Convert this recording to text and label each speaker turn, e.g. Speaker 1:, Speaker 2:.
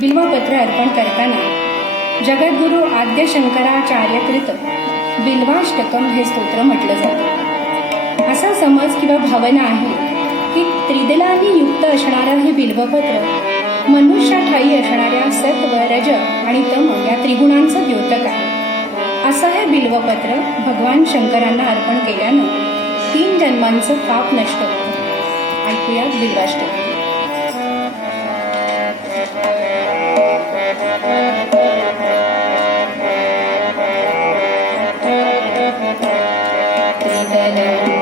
Speaker 1: बिल्वपत्र अर्पण करताना जगद्गुरु आद्य शंकराचार्यकृत बिल्वाष्टकम हे स्तोत्र म्हटलं जातं. असा समज किंवा भावना आहे की त्रिदलांनी युक्त असणारं हे बिल्वपत्र मनुष्याठाई असणाऱ्या सत्व रज आणि तम या त्रिगुणांचं द्योतक आहे. असं हे बिल्वपत्र भगवान शंकरांना अर्पण केल्यानं तीन जन्मांचं पाप नष्ट होतं. ऐकूया बिल्वाष्टक. Thank you.